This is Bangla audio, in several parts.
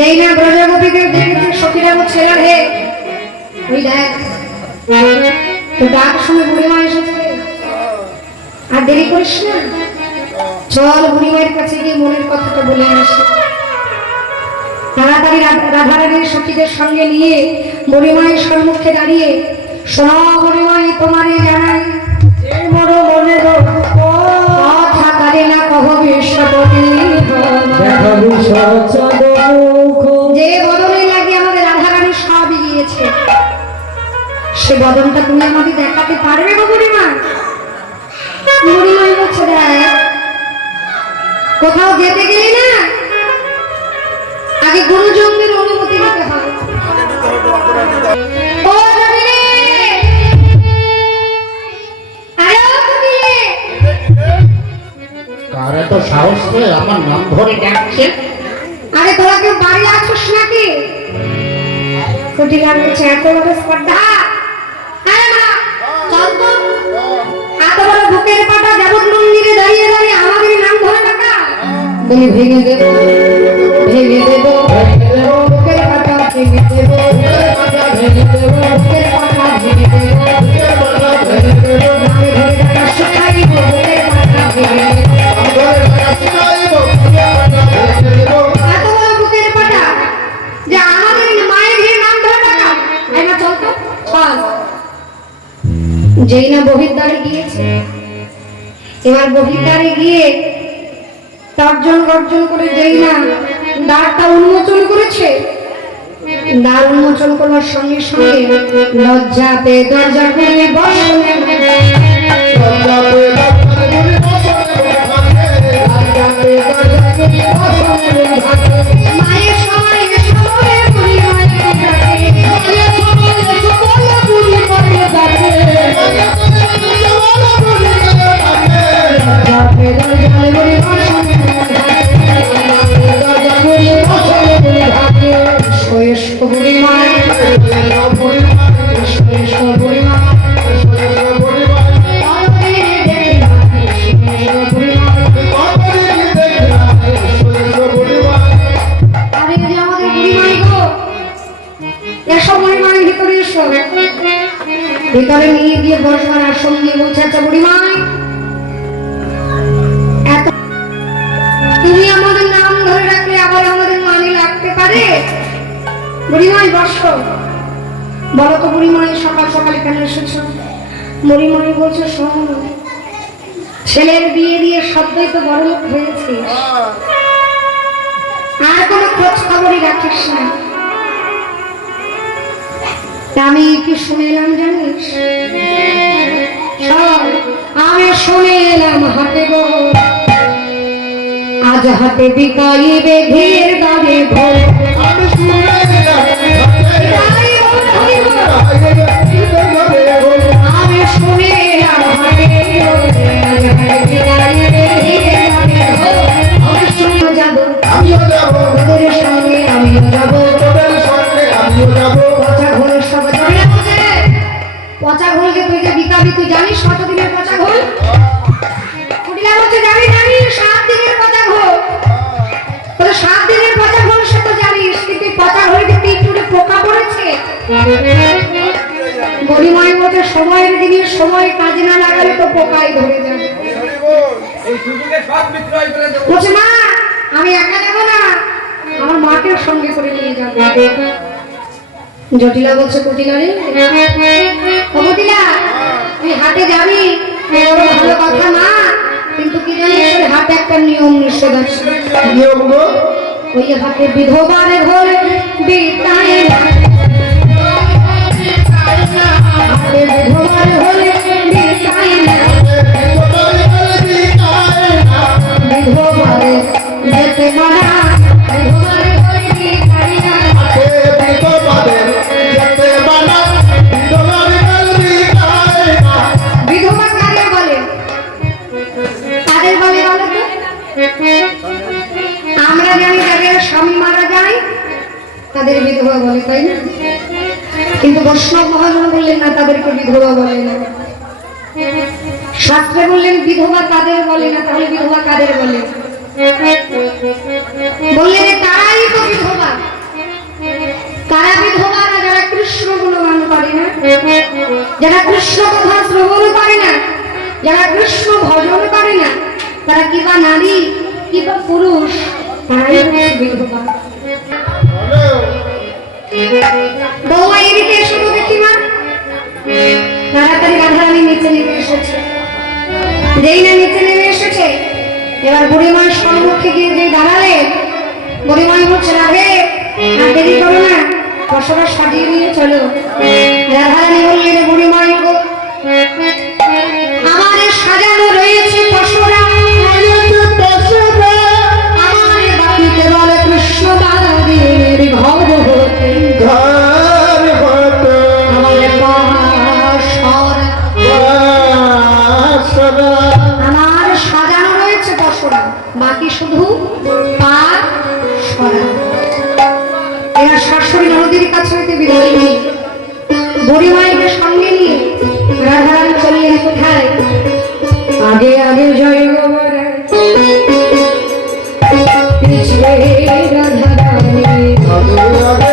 যেই না ব্রজগোপীকে দেখেছে সতীরা ছেলের হে ওই দেখ তো ডাক শুনে বুড়িমা এসেছে। আর দেরি করিস না। চল বুড়িমায়ের কাছে গিয়ে মনের কথাটা বলে আসি। তাড়াতাড়ি রাধারানীর সতীদের সঙ্গে নিয়ে বুড়িমায়ের সম্মুখে দাঁড়িয়ে সব বুড়িমাই তোমারে জানাই। মোর মনে কথা কারে না কহ বিশ্বপতি বদনটা তুমি আমাকে দেখাতে পারবে গো বুড়িমা? বুড়িমাই বলছে দেখ কোথাও যেতে গেলে না আগে গুরুজনদের অনুমতি নিতে হবে। ও! আরে ও জমিনে! কারে তো সাহস করে আমার নাম ধরে ডাকছে। আরে তোরা কেউ বাড়ি আছিস নাকি? কুটিলা বলছে এত বড় স্পর্ধা। বুকের পাটা দেবত মন্দিরে দাঁড়িয়ে দাঁড়িয়ে আমাদের নাম ধরে টাকা বলি, ভেঙে দেব ভেঙে দেব ভেঙে দেব ভেঙে দেব ভেঙে দেব। বহির্দ্বারে গিয়ে তর্জন গর্জন করে যেই না দ্বারটা উন্মোচন করেছে। দ্বার উন্মোচন করার সঙ্গে সঙ্গে লজ্জা দরজা খুলে বসনে ভিতরে নিয়ে গিয়ে বসবার আসন দিয়ে বলছে আচ্ছা বুড়িমাই তুমি আমাদের নাম ধরে রাখলে আবার আমাদের মানে লাগতে পারে? বুড়িমাই বসো। বলো তো বুড়িমাই সকাল সকাল কেন এসেছ? বুড়িমাই বলছে, শোন। ছেলের বিয়ে দিয়ে সদ্যই তো বড় লোক হয়েছিস আর কোনো খোঁজ খবরই রাখিস না। আমি কি শুনে এলাম জানিস আমি শুনে এলাম হাটে গো। আজ হাটে বিকাইবে ঘির ভোর আমি শুনে এলাম হাটে গো, আজ হাটে বিকাইবে ঘির গাড়ি ভোর। আমি যাব তোদের সঙ্গে আমিও যাব পচা ঘোলকে তুই বিকাবি তুই জানিস কত গরিমায় বলছে সময়ের দিনের সময় কাজে না লাগালে তো পোকাই ধরে যাবে বলছে মা আমি একা যাব না আমার মাকেও সঙ্গে করে নিয়ে যাব। জটিলা বলছে কুটিলা রে? কুটিলা তুই হাটে যাবি? ভালো কথা না কিন্তু কি জানিস হাতে একটা নিয়ম নিষেধ আছে। ওই হাটে বিধবার ঘরে বিতায় না। তাদেরকে বিধবা বলে না। শাস্ত্রে বললেন বিধবা কাদের বলে না তাহলে বিধবা কাদের বলে? বললেন তারাই তো বিধবা। তারা বিধবা না যারা কৃষ্ণ গুণগান করে না। যারা কৃষ্ণ কথা শ্রবণ করে না যারা কৃষ্ণ ভজন করে না তারা কি বা নারী কি বা পুরুষ তারাই বিধবা। বৌমা এদিকে এসো তো দেখি মা তাড়াতাড়ি রাধারানী নিচে নেমে এসেছে। যেই না নিচে নেমে এসেছে, এবার বুড়িমার সম্মুখে গিয়ে যে দাঁড়ালে বুড়িমাই বলছে রাধে আর দেরি করো না, বসবাস সাজিয়ে নিয়ে চলো। রাধারানী বললেন বুড়িমাই পা সরা এরা শাশুড়ি নদীর কাছে হইতে বিদায় নেই বুড়ি সঙ্গে নিয়ে রাধারানী চললেন কোথায় আগে আগে জয় পিছলে রাধারানী।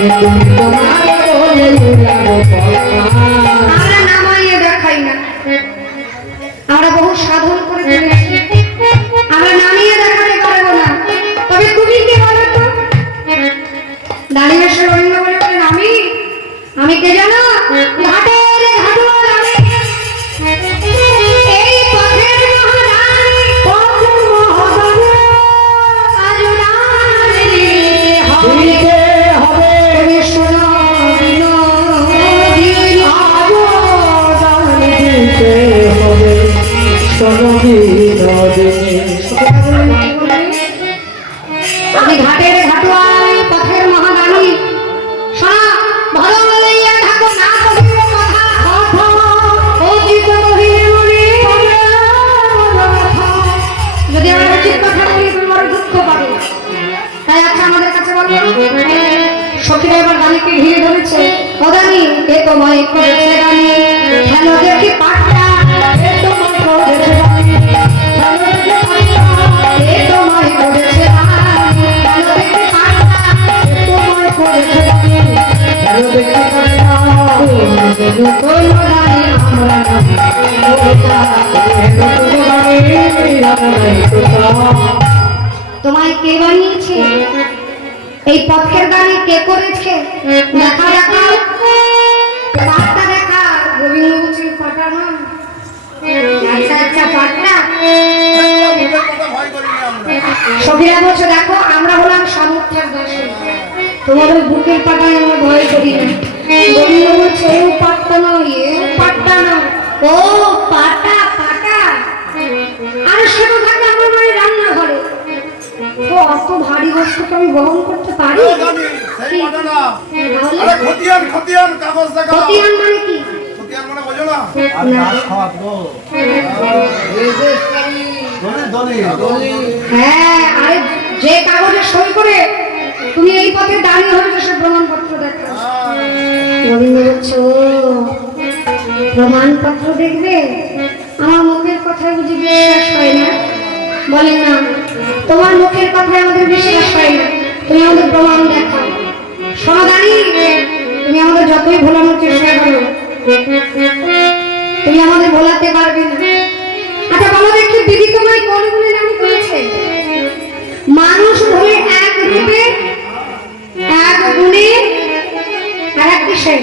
তুমি তোমার তোমায় কে বানিয়েছে? এই পথের গাড়ি কে করেছে? দেখা দেখা পাটটা দেখা গোবিন্দ না আচ্ছা আচ্ছা পাটটা সখীরা বলছে, দেখো, আমরা হলাম সামর্থ্যের তোমার ওই বুকের পাটায় আমার ভয় করি না। ও পাটা পাটা আরে সেটা থাকে আমার বাড়ি রান্নাঘরে। তো অত ভারী বস্তু তো আমি বহন করতে পারি? এ জানি, সেই পাটা না। তাহলে আরে খতিয়ান, খতিয়ান, কাগজ দেখা। খতিয়ান মানে কি? খতিয়ান মানে বোঝো না? না। হ্যাঁ আরে যে কাগজে সই করে তুমি এই পথে দাঁড়িয়ে হয়েছে সে প্রমাণপত্র দেখা গোবিন্দ বলছে ও প্রমাণপত্র দেখবে? আমার মুখের কথায় বুঝি বিশ্বাস হয় না? বলে না। তোমার মুখের কথায় আমাদের বিশ্বাস হয় না। তুমি আমাদের প্রমাণ দেখাও। শোনো জানি তুমি আমাদের যতই ভোলানোর চেষ্টা করো। তুমি আমাদের ভোলাতে পারবে না। আচ্ছা বলো দেখি দিদি তোমায় কোন গুণে নামি করেছে? মানুষ হয়ে এক রূপে এক গুণে আর এক বিষয়।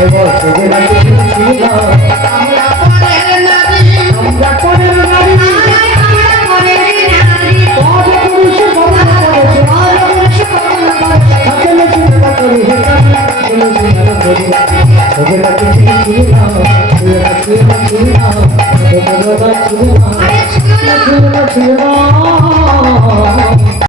আমরা